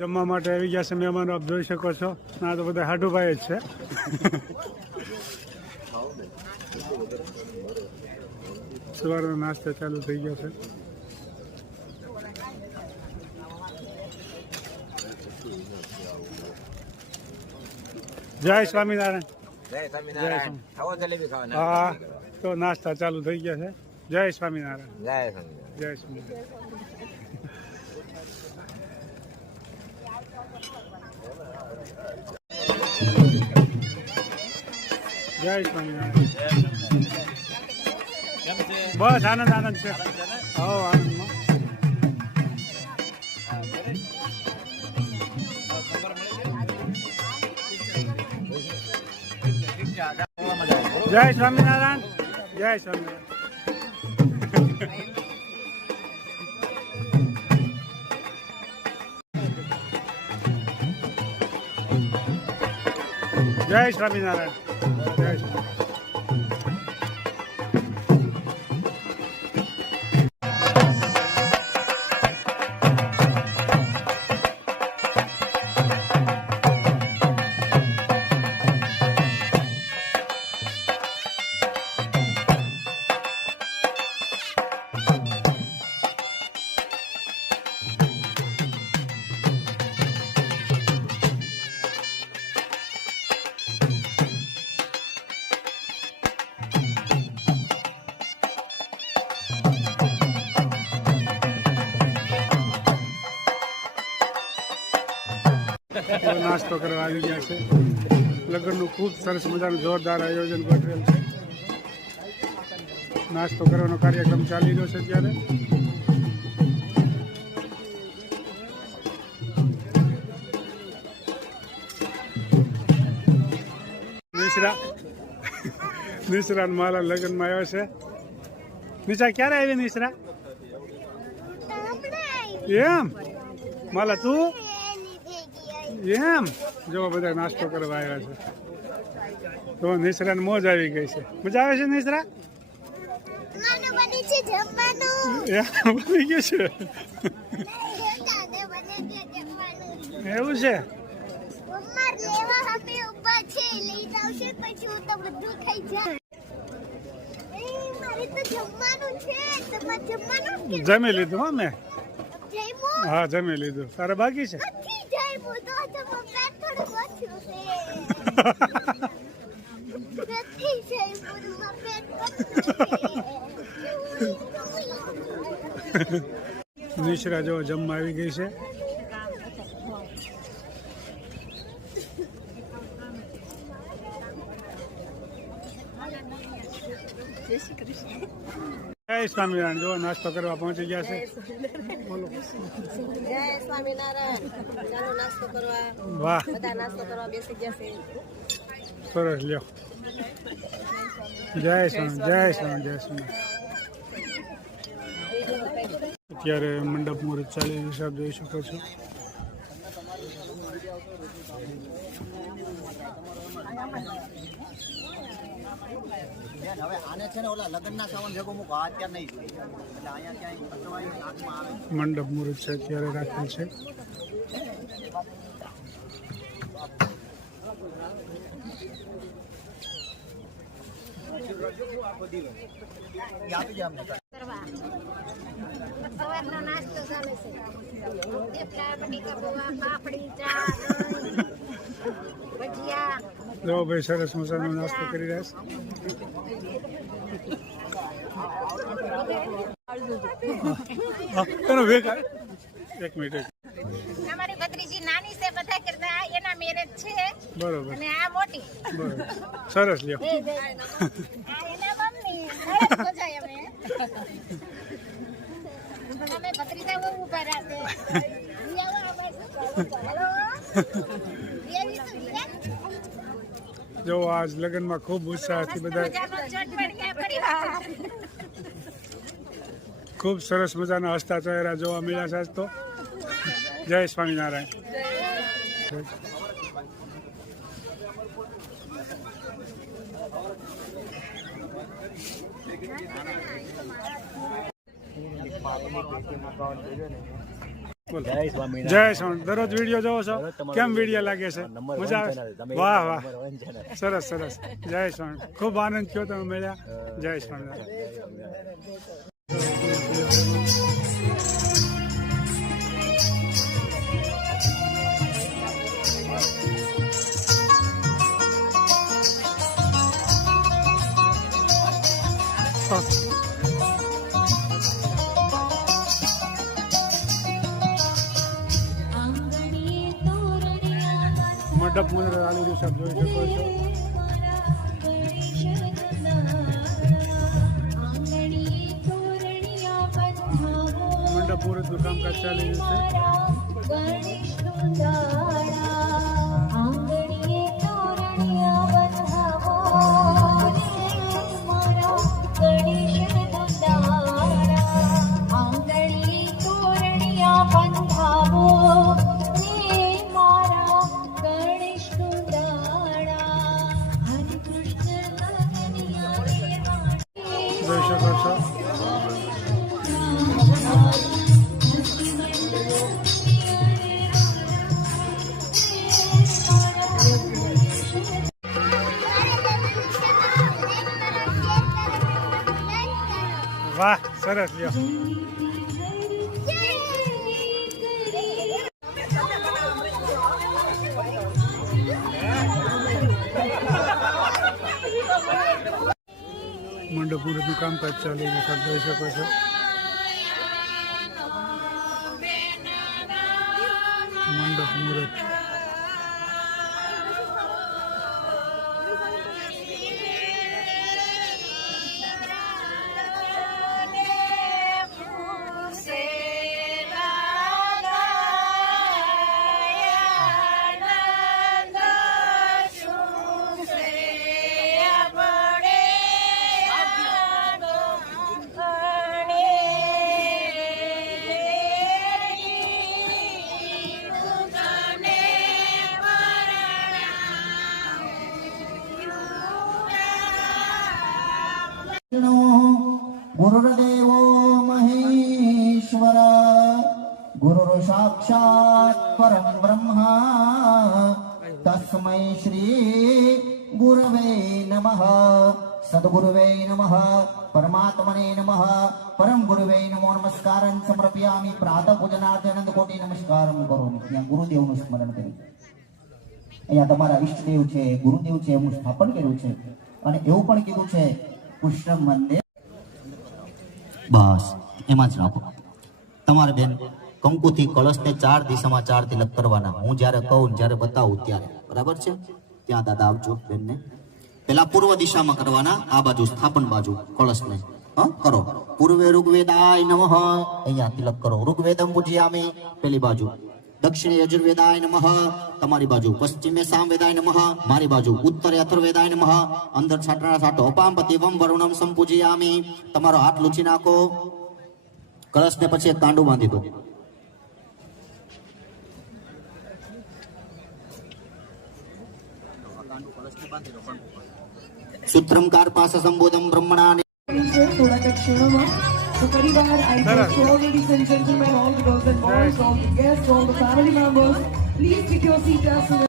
જમવા માટે આવી ગયા છે મહેમાનો આપ જોઈ શકો છો. ના તો બધા હાડુભાઈ જ છે. સવારનો નાસ્તો ચાલુ થઈ ગયો છે. જય સ્વામિનારાયણ. હા તો નાસ્તા ચાલુ થઈ ગયા છે. જય સ્વામિનારાયણ. જય સ્વામિનારાયણ. જય સ્વામિનારાયણ. જય સ્વામિનારાયણ બસ આનંદ આનંદ છે. હો આનંદમાં જય સ્વામિનારાયણ. જય સ્વામિનારાયણ. જય સ્વામિનારાયણ જય સ્વામિનારાયણ તેઓ નાસ્તો કરવા આવી ગયા છે. લગ્નનું ખૂબ સરસ મજાનું જોરદાર આયોજન ગોઠવેલ છે. નાસ્તો કરવાનો કાર્યક્રમ ચાલી રહ્યો છે ત્યારે મિશ્રા. મિશ્રા માલા લગ્નમાં આવ્યો છે. નિશા ક્યારે આવી નિશ્રા એમ? માલા તું? એમ? જો બધા નાસ્તો કરવા આવ્યા છે. તો નિસરાને મોજ આવી ગઈ છે. મજા આવે છે નિસરા? બની ગયું છે. એવું છે? જમી લીધું હો મેં? હા જમી લીધું. તારે બાકી છે? નિશરા જો જમવા આવી ગઈ છે જય સ્વામિનારાયણ. જો નાસ્તો કરવા પહોંચી ગયા છે. જય સ્વામિનારાયણ. ચાલો નાસ્તો કરવા. વાહ. બધા નાસ્તો કરવા બેસી ગયા છે. સરસ લ્યો. જય સ્વામી જય સ્વામી જય સ્વામી અત્યારે મંડપ મુહૂર્ત ચાલી રહ્યું છે આપ જોઈ શકો છો. હવે આને છે ને ઓલા લગ્નના સાવન ભેગો મૂકો. આ અત્યારે નહીં જોઈએ. એટલે અહીંયા ક્યાંય આવે. મંડપ મુહૂર્ત છે અત્યારે રાખેલ છે. સવારનો નાસ્તો ચાલે છે. બટેકા પૌવા પાપડી ચા ભજીયા. જો ભાઈ સરસ મજાનો નાસ્તો કરી રહ્યા છે. એનો વેગ. એક મિનિટ. અમારી ભત્રીજી નાની છે બધા કરતા એના મેરેજ છે. બરોબર. અને આ મોટી. બરોબર. સરસ લ્યો. આ એના મમ્મી. ઘરે જ મજાય અમે અમે ભત્રીજા બહુ ઊભા રાખે? જો આજ લગ્નમાં ખૂબ ઉત્સાહથી બધા ખૂબ સરસ મજાના હસતા ચહેરા જોવા મળ્યા છે તો. જય સ્વામિનારાયણ. જય સ્વામિનારાયણ. સ્વામી દરરોજ વીડિયો જોવો છો? કેમ વીડિયો લાગે છે? મજા આવે? વાહ વાહ. સરસ સરસ. જય સ્વામી ખૂબ આનંદ થયો તમે મળ્યા. જય સ્વામી મંડપ મુજબ આલુ ઋષભ જોઈ મુહૂર્તનું કામકાજ ચાલી રહ્યું છે. જોઈ શકો છો સરસ લ્યો. મંડપ મુહૂર્તનું કામકાજ ચાલી રહ્યું છે જોઈ શકો છો. મંડપ મુહૂર્ત. ગુરુર્દેવો મહેશ્વર ગુરુર સાક્ષાત પરમ બ્રહ્મા તસ્મૈ શ્રી ગુરવે નમઃ સદગુરુવે નમઃ પરમાત્મને નમઃ પરમ ગુરુવે નમો નમસ્કાર સમર્પયામિ પ્રાત પૂજનાર્થ અનંત કોટી નમસ્કારમ કરોમિ ત્યાં ગુરુદેવનું સ્મરણ કર્યું અહીંયા તમારા ઈષ્ટદેવ છે, ગુરુદેવ છે, એમનું સ્થાપન કર્યું છે. અને એવું પણ કીધું છે, કૃષ્ણ મંદિર બસ, એમાં જ રાખો. તમારે બેન, કંકુથી કળશને ચાર દિશામાં ચાર તિલક કરવાના. હું જ્યારે કહું જ્યારે બતાવું ત્યારે. બરાબર છે? ત્યાં દાદા આવજો બેનને. પેલા પૂર્વ દિશામાં કરવાના, આ બાજુ સ્થાપન બાજુ કળશને. હ, કરો. પૂર્વે ઋગ્વેદાય નમઃ. અહીંયા તિલક કરો. ઋગ્વેદમ પૂજ્યામી. પેલી બાજુ. દક્ષિણે યજુર્વેદાય નમઃ તમારી બાજુ પશ્ચિમે સામવેદાય નમઃ મારી બાજુ ઉત્તરે અથર્વેદાય નમઃ અંદર છાટણા છાટો અપામ પતિવમ વરુણમ સંપૂજયામી તમારો હાથ લૂછી નાખો કળશને પછી એક કાંડું બાંધી દો સૂત્રમ કાર્પાસ સંબોધમ બ્રહ્મણા થોડા ક્ષણોમાં So Parivar, I all ladies and gentlemen, all the girls and boys, all the guests, all the family members, please take your seat as soon as...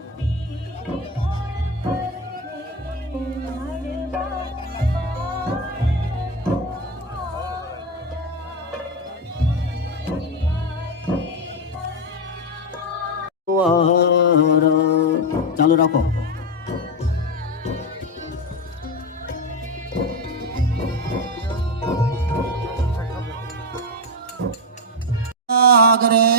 આગરે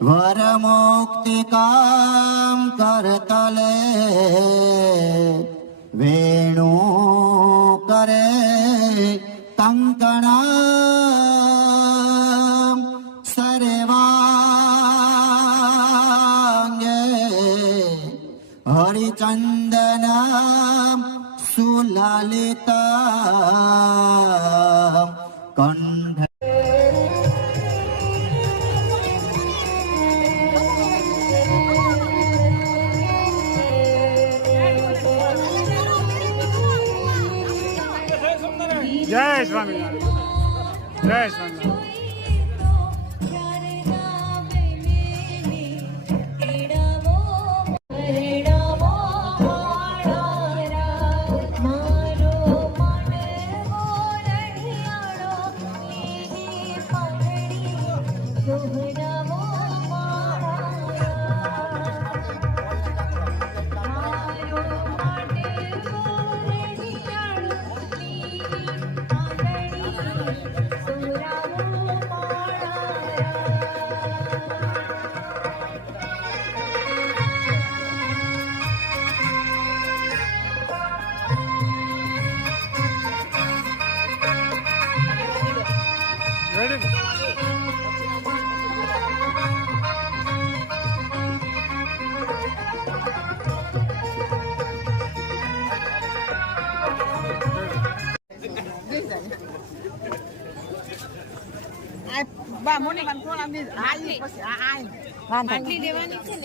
વર મુક્તિ કામ કરતલે વેણુ કરે કંકણા સરેવાંગે હરિચંદન સુલલિતા કંઠ જય સ્વામિનારાયણ જય સ્વામિનારાયણ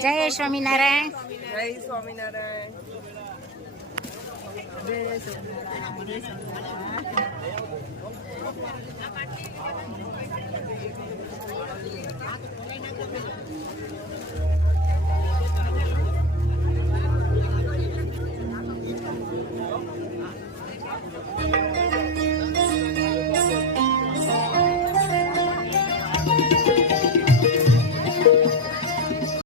જય સ્વામિનારાયણ. જય સ્વામિનારાયણ.